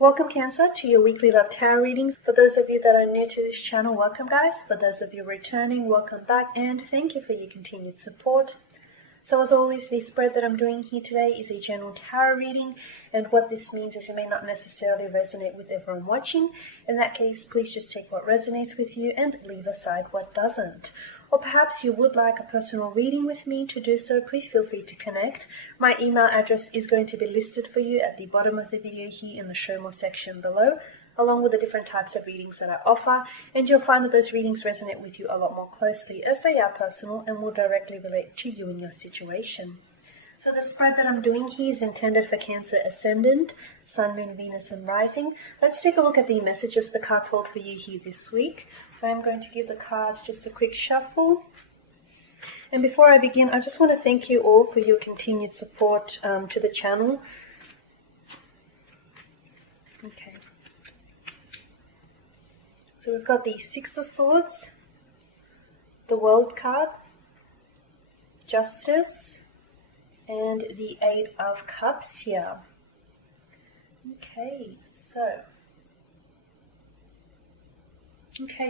Welcome Cancer to your weekly love tarot readings. For those of you that are new to this channel, welcome guys. For those of you returning, welcome back and thank you for your continued support. So as always, the spread that I'm doing here today is a general tarot reading, and what this means is it may not necessarily resonate with everyone watching. In that case, please just take what resonates with you and leave aside what doesn't. Or perhaps you would like a personal reading with me. To do so, please feel free to connect. My email address is going to be listed for you at the bottom of the video here in the show more section below, along with the different types of readings that I offer, and you'll find that those readings resonate with you a lot more closely as they are personal and will directly relate to you and your situation. So the spread that I'm doing here is intended for Cancer Ascendant, Sun, Moon, Venus and Rising. Let's take a look at the messages the cards hold for you here this week. So I'm going to give the cards just a quick shuffle. And before I begin, I just want to thank you all for your continued support to the channel. Okay. So we've got the Six of Swords, the World card, Justice, and the Eight of Cups here. Okay,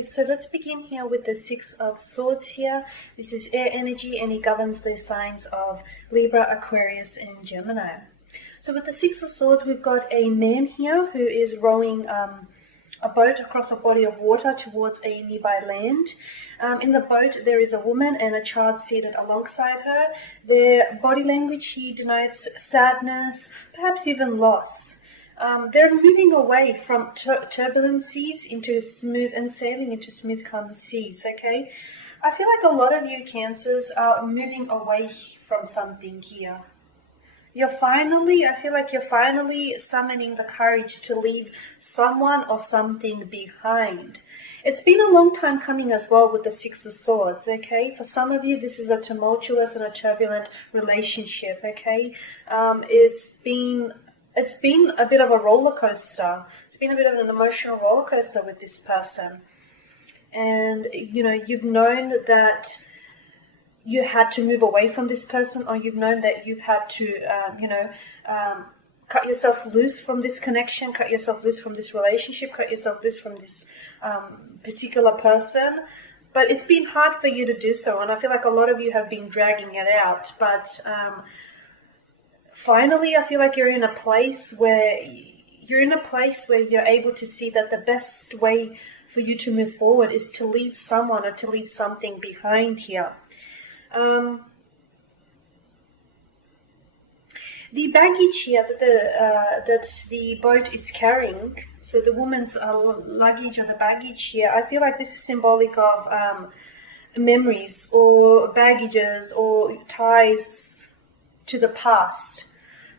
so let's begin here with the Six of Swords here. This is air energy and it governs the signs of Libra, Aquarius, and Gemini. So with the Six of Swords, we've got a man here who is rowing a boat across a body of water towards a nearby land. In the boat there is a woman and a child seated alongside her. Their body language here denotes sadness, perhaps even loss. They're moving away from turbulent seas into smooth and sailing into smooth calm seas, okay? I feel like a lot of you Cancers are moving away from something here. I feel like you're finally summoning the courage to leave someone or something behind. It's been a long time coming as well with the Six of Swords, okay? For some of you, this is a tumultuous and a turbulent relationship, okay? It's been a bit of a roller coaster. It's been a bit of an emotional roller coaster with this person. And, you know, you've known that you had to move away from this person, or you've known that you've had to, cut yourself loose from this connection, cut yourself loose from this relationship, cut yourself loose from this particular person. But it's been hard for you to do so, and I feel like a lot of you have been dragging it out. But finally, I feel like you're in a place where you're able to see that the best way for you to move forward is to leave someone or to leave something behind here. The baggage here that the boat is carrying, so the woman's luggage or the baggage here, I feel like this is symbolic of memories or baggages or ties to the past.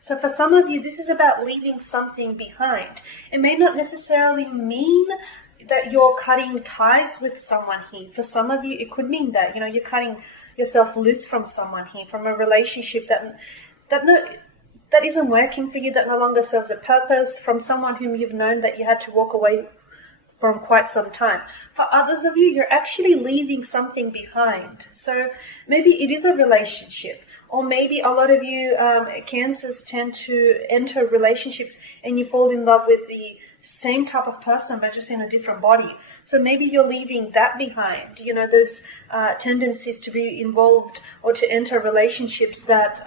So for some of you, this is about leaving something behind. It may not necessarily mean that you're cutting ties with someone here. For some of you, it could mean that, you know, you're cutting yourself loose from someone here, from a relationship that isn't working for you, that no longer serves a purpose, from someone whom you've known that you had to walk away from quite some time. For others of you, you're actually leaving something behind. So maybe it is a relationship, or maybe a lot of you Cancers tend to enter relationships and you fall in love with the same type of person but just in a different body. So maybe you're leaving that behind, you know, those tendencies to be involved or to enter relationships that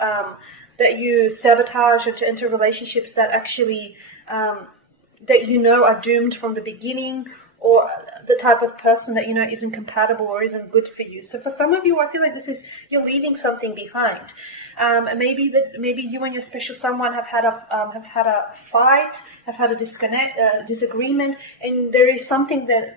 you sabotage, or to enter relationships that actually that you know are doomed from the beginning, or the type of person that you know isn't compatible or isn't good for you. So for some of you, I feel like this is, you're leaving something behind. Maybe you and your special someone have had a fight, have had a disagreement, and there is something to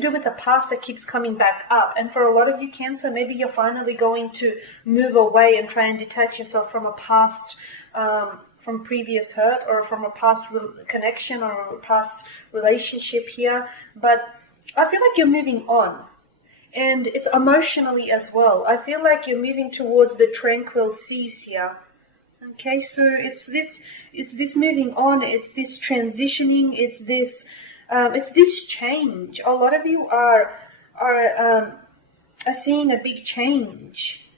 do with the past that keeps coming back up. And for a lot of you Cancer, maybe you're finally going to move away and try and detach yourself from a past, from previous hurt, or from a past connection or a past relationship here. But I feel like you're moving on, and it's emotionally as well. I feel like you're moving towards the tranquil seas here. Okay, so it's this moving on, it's this transitioning, it's this change. A lot of you are seeing a big change.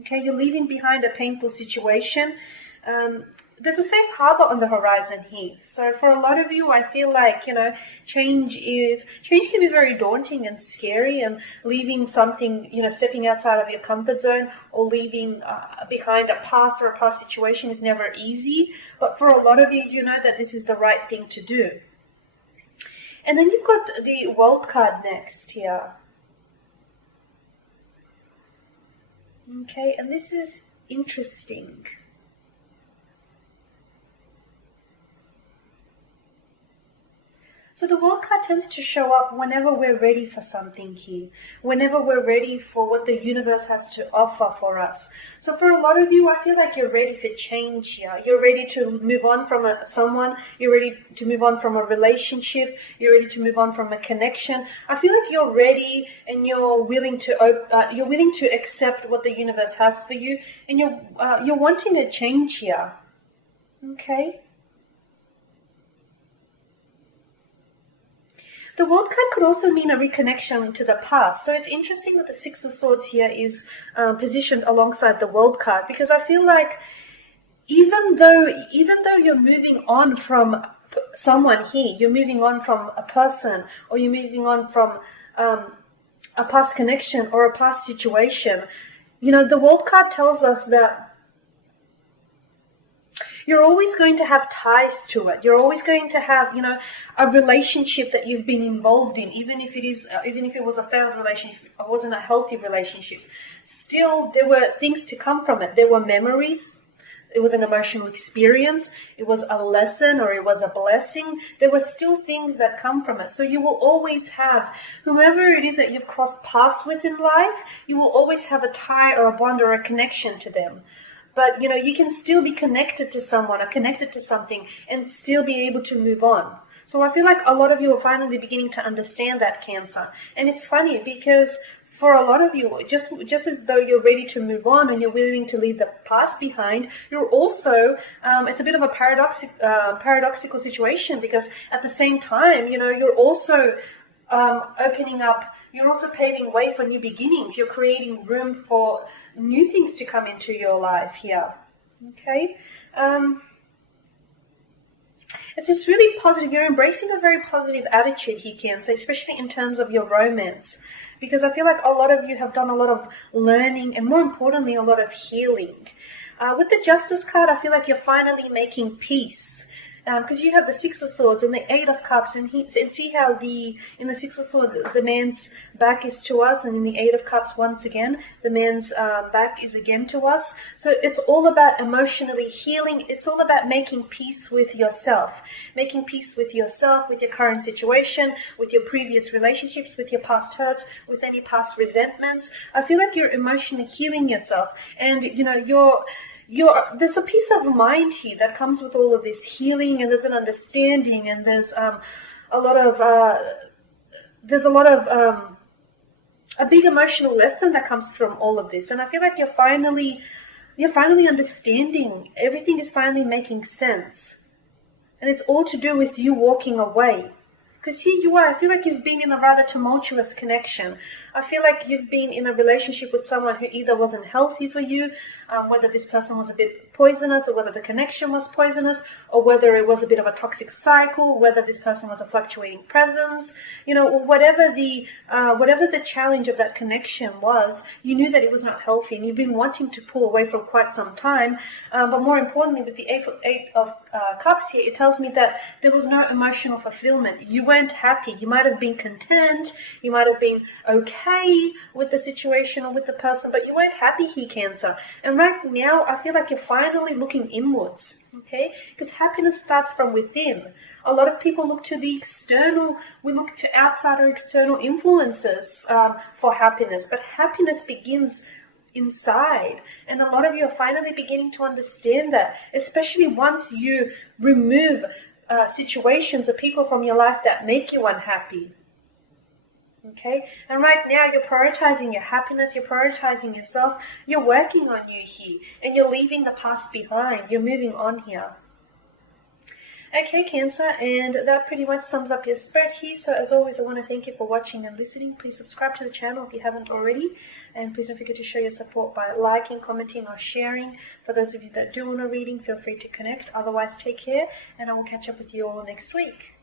Okay, you're leaving behind a painful situation. there's a safe harbor on the horizon here. So for a lot of you, I feel like, change can be very daunting and scary, and leaving something, stepping outside of your comfort zone, or leaving behind a past or a past situation is never easy. But for a lot of you, you know that this is the right thing to do. And then you've got the World card next here. Okay, and this is interesting. So the World card tends to show up whenever we're ready for something here, whenever we're ready for what the universe has to offer for us. So for a lot of you, I feel like you're ready for change here. You're ready to move on from someone. You're ready to move on from a relationship. You're ready to move on from a connection. I feel like you're ready, and you're willing to accept what the universe has for you, and you're wanting a change here. Okay. The World card could also mean a reconnection to the past. So it's interesting that the Six of Swords here is positioned alongside the World card, because I feel like even though you're moving on from someone here, you're moving on from a person, or you're moving on from a past connection or a past situation, the World card tells us that you're always going to have ties to it. You're always going to have, a relationship that you've been involved in, even if it was a failed relationship or wasn't a healthy relationship. Still, there were things to come from it. There were memories. It was an emotional experience. It was a lesson, or it was a blessing. There were still things that come from it. So you will always have, whoever it is that you've crossed paths with in life, you will always have a tie or a bond or a connection to them. But, you can still be connected to someone or connected to something and still be able to move on. So I feel like a lot of you are finally beginning to understand that, Cancer. And it's funny because for a lot of you, just as though you're ready to move on and you're willing to leave the past behind, you're also, it's a bit of a paradoxical situation, because at the same time, you're also opening up, you're also paving way for new beginnings. You're creating room for new things to come into your life here. Okay. It's just really positive. You're embracing a very positive attitude here, Cancer, especially in terms of your romance, because I feel like a lot of you have done a lot of learning, and more importantly, a lot of healing. With the Justice card, I feel like you're finally making peace. Because you have the Six of Swords and the Eight of Cups, and see how in the Six of Swords the man's back is to us, and in the Eight of Cups, once again, the man's back is again to us. So it's all about emotionally healing. It's all about making peace with yourself, with your current situation, with your previous relationships, with your past hurts, with any past resentments. I feel like you're emotionally healing yourself, and there's a peace of mind here that comes with all of this healing, and there's an understanding, and there's a big emotional lesson that comes from all of this. And I feel like you're finally understanding. Everything is finally making sense, and it's all to do with you walking away. Because here you are, I feel like you've been in a rather tumultuous connection. I feel like you've been in a relationship with someone who either wasn't healthy for you, whether this person was a bit poisonous, or whether the connection was poisonous, or whether it was a bit of a toxic cycle, whether this person was a fluctuating presence, or whatever the challenge of that connection was, you knew that it was not healthy, and you've been wanting to pull away from quite some time. But more importantly, with the Eight of Cups here, it tells me that there was no emotional fulfillment. You weren't happy. You might have been content. You might have been okay with the situation or with the person, but you weren't happy here, Cancer. And right now, I feel like you're finally looking inwards, okay? Because happiness starts from within. A lot of people look to the external, we look to outside or external influences for happiness, but happiness begins inside. And a lot of you are finally beginning to understand that, especially once you remove situations or people from your life that make you unhappy. Okay, and right now you're prioritizing your happiness, you're prioritizing yourself, you're working on you here, and you're leaving the past behind, you're moving on here. Okay, Cancer, and that pretty much sums up your spread here. So as always, I want to thank you for watching and listening. Please subscribe to the channel if you haven't already, and please don't forget to show your support by liking, commenting, or sharing. For those of you that do want a reading, feel free to connect. Otherwise, take care, and I will catch up with you all next week.